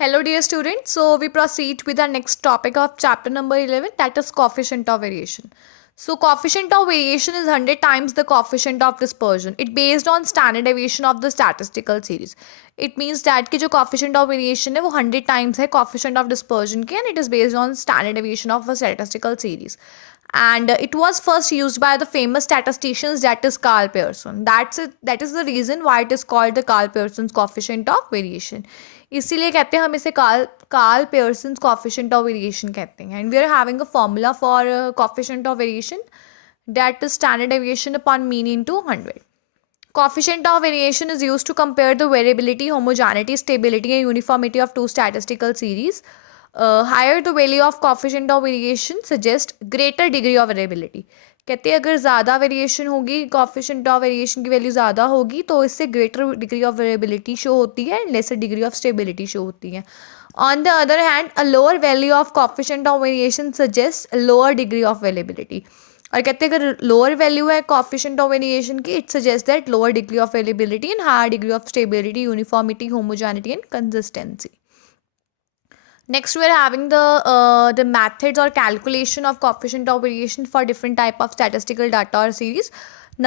Hello dear students, so we proceed with the next topic of chapter number 11, that is coefficient of variation. So coefficient of variation is 100 times the coefficient of dispersion. It based on standard deviation of the statistical series. It means that कि जो coefficient of variation है वो 100 times है coefficient of dispersion के, and it is based on standard deviation of a statistical series. And it was first used by the famous statisticians, that is Carl Pearson. That is the reason why it is called the Carl Pearson's coefficient of variation. इसीलिए कहते हैं हम इसे Karl Pearson's coefficient of variation कहते हैं. And we are having a formula for coefficient of variation, that is standard deviation upon mean into 100. Coefficient of variation is used to compare the variability, homogeneity, stability and uniformity of two statistical series. Higher the value of coefficient of variation suggests greater degree of variability. कहते हैं अगर ज़्यादा variation होगी, coefficient of variation की value ज़्यादा होगी तो इससे greater degree of variability show होती है, lesser degree of stability show होती है. On the other hand, a lower value of coefficient of variation suggests a lower degree of variability. और कहते हैं अगर लोअर वैल्यू है कोफिशिएंट ऑफ वेरिएशन की, it suggest that lower degree of variability and higher degree of stability, uniformity, homogeneity and consistency. Next, we are having the methods or calculation of coefficient of variation for different type of statistical data or series.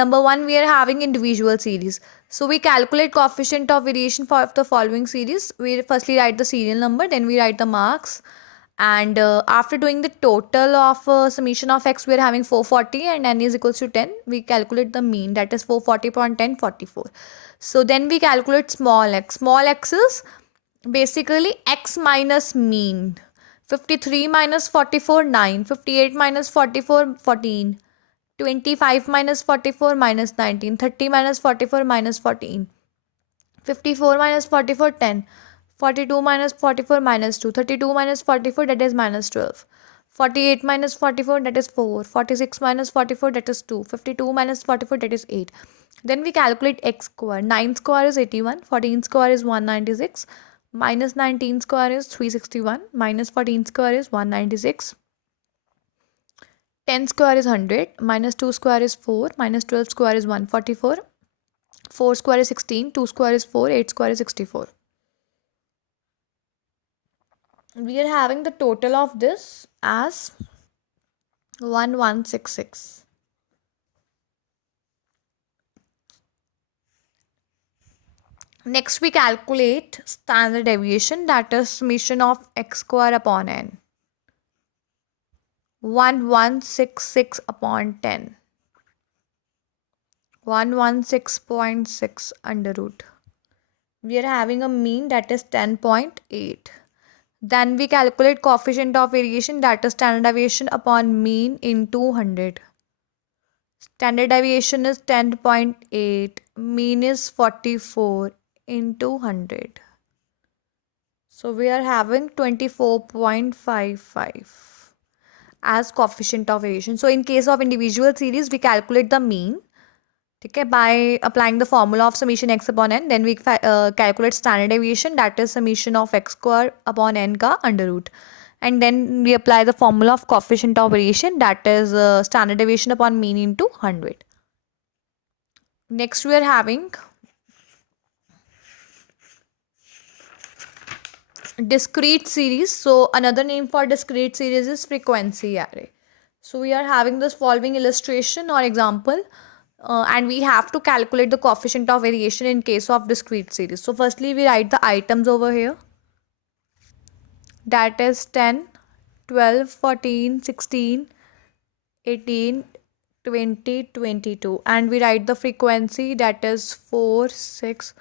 Number one, we are having individual series. So we calculate coefficient of variation for the following series. We firstly write the serial number, then we write the marks. And after doing the total of summation of x, we are having 440 and n is equals to 10. We calculate the mean, that is 440.1044. So then we calculate small x. Small x is basically x minus mean. 53 minus 44 9, 58 minus 44 14, 25 minus 44 minus 19, 30 minus 44 minus 14, 54 minus 44 10, 42 minus 44 minus 2, 32 minus 44 that is minus 12, 48 minus 44 that is 4, 46 minus 44 that is 2, 52 minus 44 that is 8. Then we calculate x square. 9 square is 81, 14 square is 196, minus 19 square is 361, minus 14 square is 196, 10 square is 100, minus 2 square is 4, minus 12 square is 144, 4 square is 16, 2 square is 4, 8 square is 64. We are having the total of this as 1166. Next, we calculate standard deviation, that is summation of x square upon n. 1166 upon 10. 116.6 under root. We are having a mean, that is 10.8. Then we calculate coefficient of variation, that is standard deviation upon mean into 100. Standard deviation is 10.8, mean is 44 into 100. So we are having 24.55 as coefficient of variation. So in case of individual series, we calculate the mean, okay, by applying the formula of summation x upon n. Then we calculate standard deviation, that is summation of x square upon n ka under root. And then we apply the formula of coefficient of variation, that is standard deviation upon mean into 100. Next, we are having discrete series. So another name for discrete series is frequency array. So we are having this following illustration or example. And we have to calculate the coefficient of variation in case of discrete series. So firstly, we write the items over here, that is 10, 12, 14, 16, 18, 20, 22, and we write the frequency, that is 4, 6,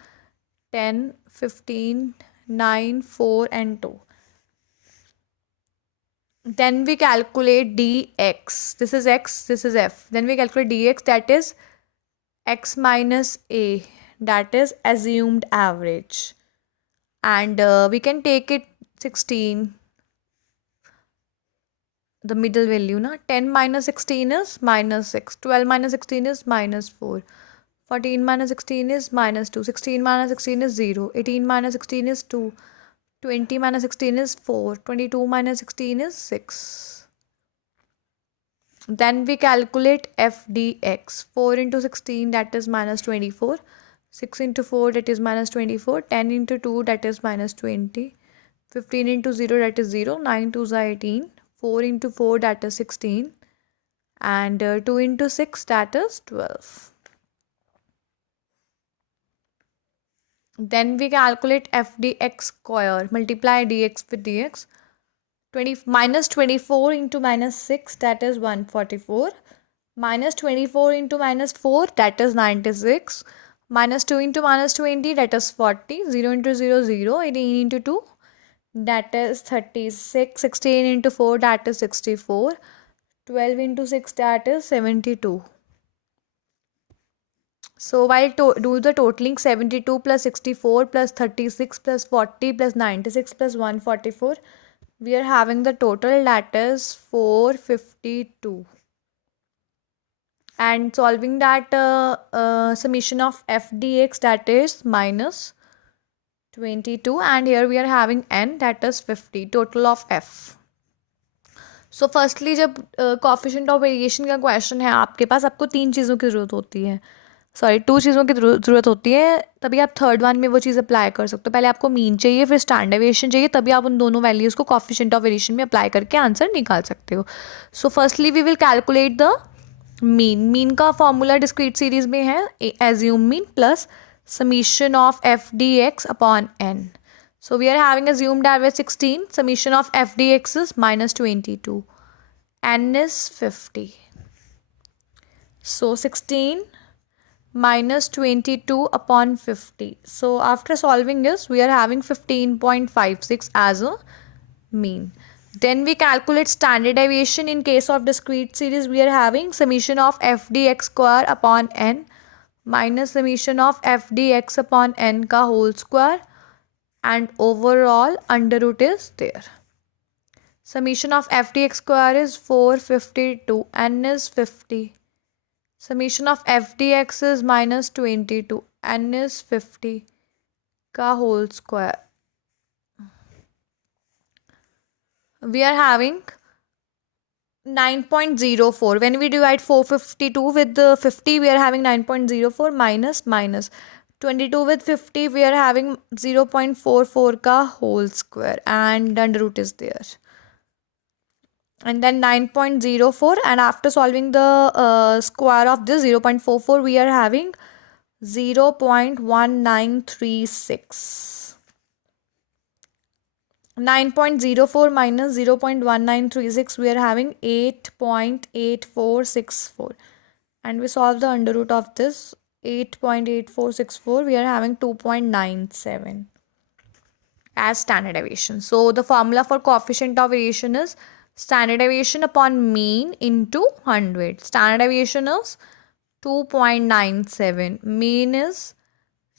10, 15, 9, 4 and 2. Then we calculate dx. This is x, this is f. Then we calculate dx, that is x minus a, that is assumed average. And we can take it 16, the middle value, na. 10 minus 16 is minus 6, 12 minus 16 is minus 4, 14 minus 16 is minus 2, 16 minus 16 is 0, 18 minus 16 is 2, 20 minus 16 is 4, 22 minus 16 is 6. Then we calculate f dx. 4 into 16, that is minus 24. 6 into 4, that is minus 24. 10 into 2, that is minus 20. 15 into 0, that is 0. 9 2s are 18. 4 into 4, that is 16. And 2 into 6, that is 12. Then we calculate f dx square. Multiply dx with dx. Minus 24 into minus 6, that is 144. Minus 24 into minus 4, that is 96. Minus 2 into minus 20, that is 40. 0 into 0, 0. 18 into 2, that is 36. 16 into 4, that is 64. 12 into 6, that is 72. So while do the totaling, 72 plus 64 plus 36 plus 40 plus 96 plus 144, we are having the total, that is 452. And solving that, summation of f dx, that is minus 22, and here we are having n, that is 50, total of f. So firstly जब coefficient of variation का question है आपके पास, आपको 3 चीज़ों की ज़रूरत होती है, 2 चीज़ों की ज़रूरत होती है, तभी आप थर्ड वन में वो चीज़ अप्लाई कर सकते हो. पहले आपको मीन चाहिए, फिर स्टैंडर्ड डेविएशन चाहिए, तभी आप उन दोनों वैल्यूज़ को कोफिशिएंट ऑफ वेरिएशन में अप्लाई करके आंसर निकाल सकते हो. So firstly we will calculate the mean का फॉर्मूला डिस्क्रीट सीरीज में है assume mean plus summation of f d x upon n. So we are having assumed average 16. Summation of f dx is minus 22. N is 50. So 16 minus 22 upon 50. So after solving this, we are having 15.56 as a mean. Then we calculate standard deviation. In case of discrete series, we are having summation of f dx square upon n minus summation of f dx upon n का whole square. And overall under root is there. Summation of f dx square is 452. N is 50. Summation of f dx is minus 22. N is 50 का whole square. We are having 9.04. When we divide 452 with the 50, we are having 9.04 minus 22 with 50, we are having 0.44 ka whole square, and under root is there. And then 9.04, and after solving the square of this 0.44, we are having 0.1936. 9.04 minus 0.1936, we are having 8.8464. And we solve the under root of this 8.8464, we are having 2.97 as standard deviation. So the formula for coefficient of variation is standard deviation upon mean into 100. Standard deviation is 2.97. Mean is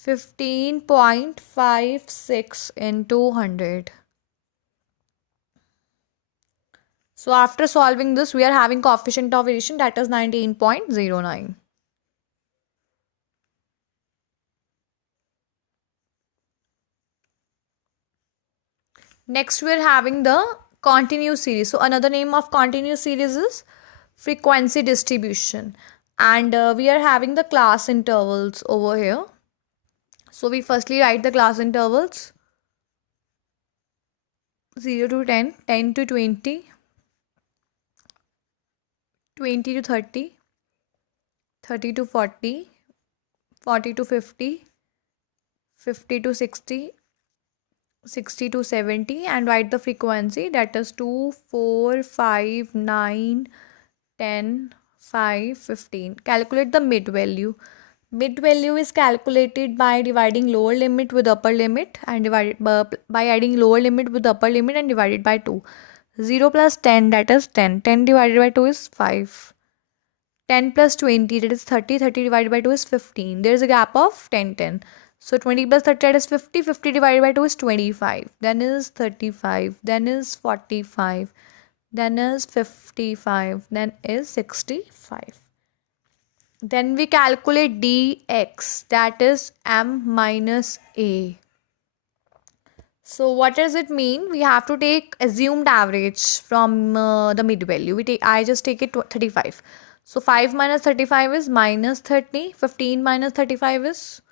15.56 into 100. So after solving this, we are having coefficient of variation, that is 19.09. Next, we are having the continuous series. So another name of continuous series is frequency distribution, and we are having the class intervals over here. So we firstly write the class intervals: 0 to 10, 10 to 20, 20 to 30, 30 to 40, 40 to 50, 50 to 60, 60 to 70, and write the frequency, that is 2, 4, 5, 9, 10, 5, 15. Calculate the mid value. Mid value is calculated by dividing lower limit with upper limit, and divided by adding lower limit with upper limit and divided by 2. 0 plus 10, that is 10. 10 divided by 2 is 5. 10 plus 20, that is 30. 30 divided by 2 is 15. There is a gap of 10, 10. So 20 plus 30, that is 50. 50 divided by 2 is 25. Then is 35. Then is 45. Then is 55. Then is 65. Then we calculate dx, that is m minus a. So what does it mean? We have to take assumed average from the mid value. I just take it 35. So 5 minus 35 is minus 30. 15 minus 35 is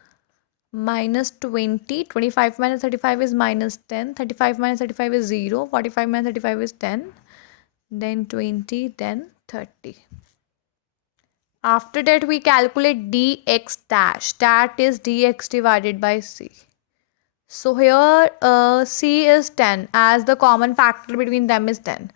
minus 20, 25 minus 35 is minus 10, 35 minus 35 is 0, 45 minus 35 is 10, then 20, then 30. After that we calculate dx dash, that is dx divided by c. So here c is 10, as the common factor between them is 10.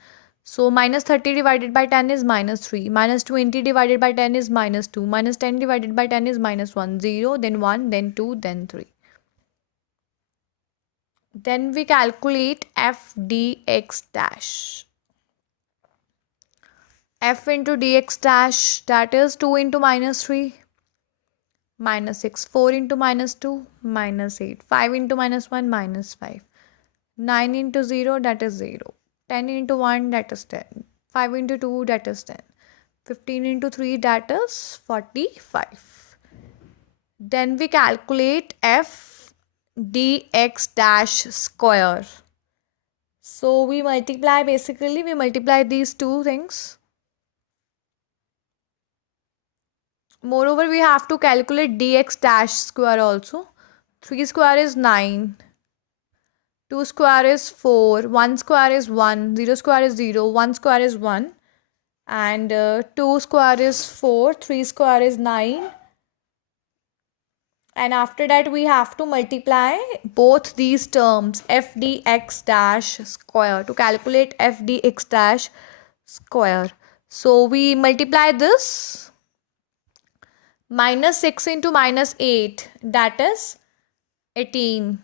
So minus 30 divided by 10 is minus 3, minus 20 divided by 10 is minus 2, minus 10 divided by 10 is minus 1, 0, then 1, then 2, then 3. Then we calculate f dx dash. F into dx dash, that is 2 into minus 3, minus 6, 4 into minus 2, minus 8, 5 into minus 1, minus 5, 9 into 0, that is 0, 10 into 1, that is 10, 5 into 2, that is 10, 15 into 3, that is 45. Then we calculate f dx dash square. So we multiply these two things. Moreover, we have to calculate dx dash square also. 3 square is 9, 2 square is 4, 1 square is 1, 0 square is 0, 1 square is 1, and 2 square is 4, 3 square is 9. And after that we have to multiply both these terms, f dx dash square, to calculate f dx dash square. So we multiply this. Minus 6 into minus 8, that is 18.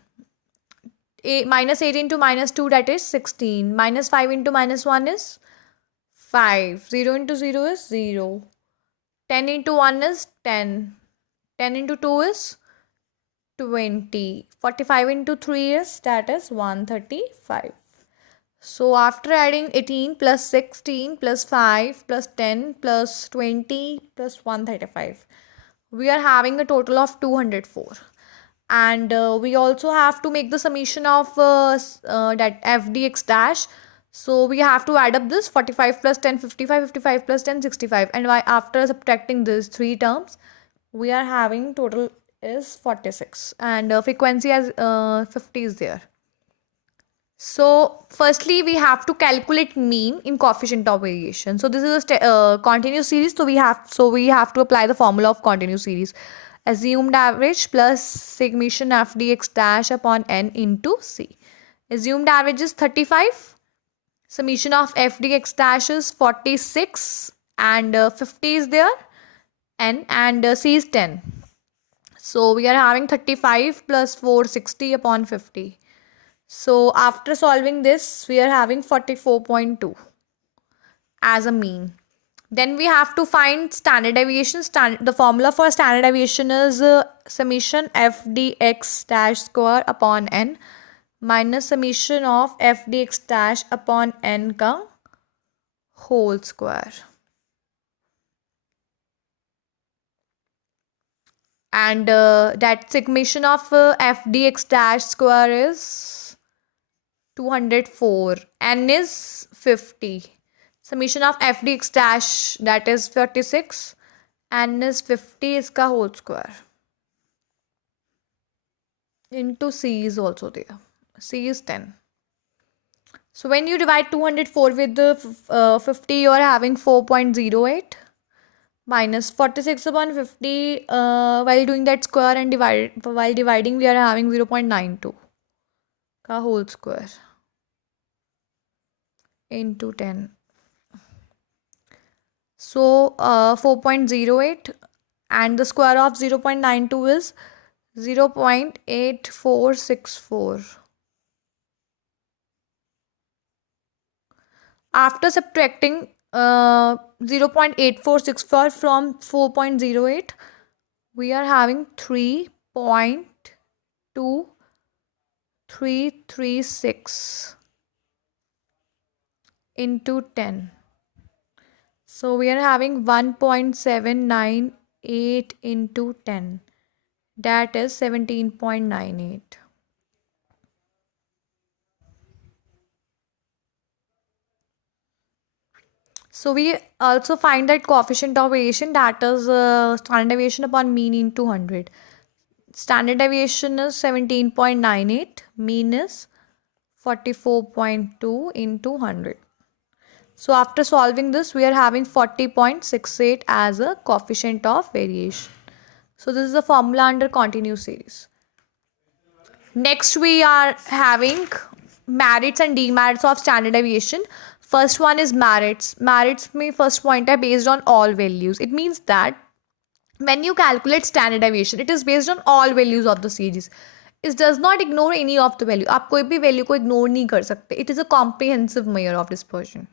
Minus 8 into minus 2, that is 16. Minus 5 into minus 1 is 5. 0 into 0 is 0. 10 into 1 is 10. 10 into 2 is 20. 45 into 3 is, that is 135. So after adding 18 plus 16 plus 5 plus 10 plus 20 plus 135, we are having a total of 204. And we also have to make the summation of that f dx dash. So we have to add up this 45 plus 10, 55, 55 plus 10, 65. And after subtracting these three terms, we are having total is 46. And frequency as 50 is there. So firstly we have to calculate mean in coefficient of variation. So this is a continuous series, so we have to apply the formula of continuous series. Assumed average plus summation f dx dash upon n into c. Assumed average is 35, summation of f dx dash is 46, and 50 is there, n, and c is 10. So we are having 35 plus 460 upon 50. So after solving this, we are having 44.2 as a mean. Then we have to find standard deviation. The formula for standard deviation is summation f dx dash square upon n minus summation of f dx dash upon n ka whole square. And that summation of f dx dash square is 204, n is 50, summation of f dx dash, that is 36, n is 50 iska whole square, into c is also there, c is 10. So when you divide 204 with the 50, you are having 4.08 minus 46 upon 50. While doing that square and while dividing, we are having 0.92 ka whole square into 10. So 4.08, and the square of 0.92 is 0.8464. After subtracting 0.8464 from 4.08, we are having 3.2336 into 10. So we are having 1.798 into 10, that is 17.98. So we also find that coefficient of variation, that is standard deviation upon mean into 100. Standard deviation is 17.98, mean is 44.2 into 100. So after solving this, we are having 40.68 as a coefficient of variation. So this is the formula under continuous series. Next, we are having merits and demerits of standard deviation. First one is merits. Merits में first point है based on all values. It means that when you calculate standard deviation, it is based on all values of the series. It does not ignore any of the value. आप कोई भी value को ignore नहीं कर सकते. It is a comprehensive measure of dispersion.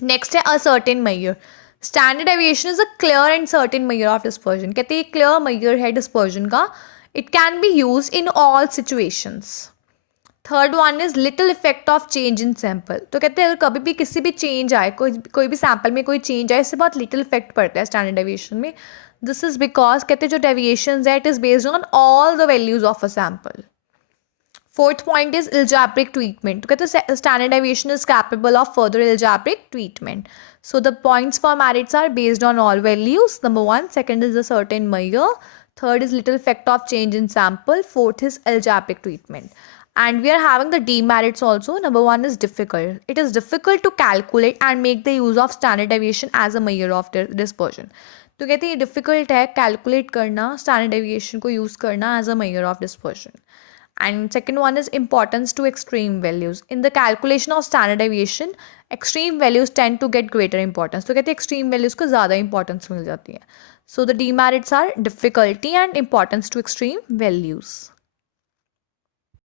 Next है a certain measure. Standard deviation is a clear and certain measure of dispersion. कहते हैं clear measure है dispersion का. It can be used in all situations. Third one is little effect of change in sample. तो कहते हैं अगर कभी भी किसी भी चेंज आए, कोई भी सैम्पल में कोई चेंज आए, इससे बहुत लिटिल इफेक्ट पड़ता है स्टैंडर्ड डेविएशन में. दिस इज बिकॉज कहते हैं जो डेविएशन है it is based on all the values of a sample. Fourth point is algebraic treatment. तो कहते हैं standard deviation is capable of further algebraic treatment. So the points for merits are based on all values. Number 1, second is a certain measure, third is little effect of change in sample, fourth is algebraic treatment. And we are having the demerits also. Number 1 is difficult. It is difficult to calculate and make the use of standard deviation as a measure of dispersion. तो कहते हैं difficult है calculate करना, standard deviation को use करना as a measure of dispersion. And second one is importance to extreme values. In the calculation of standard deviation, extreme values tend to get greater importance. तो कहते हैं extreme values को ज़्यादा importance मिल जाती है. So the demerits are difficulty and importance to extreme values.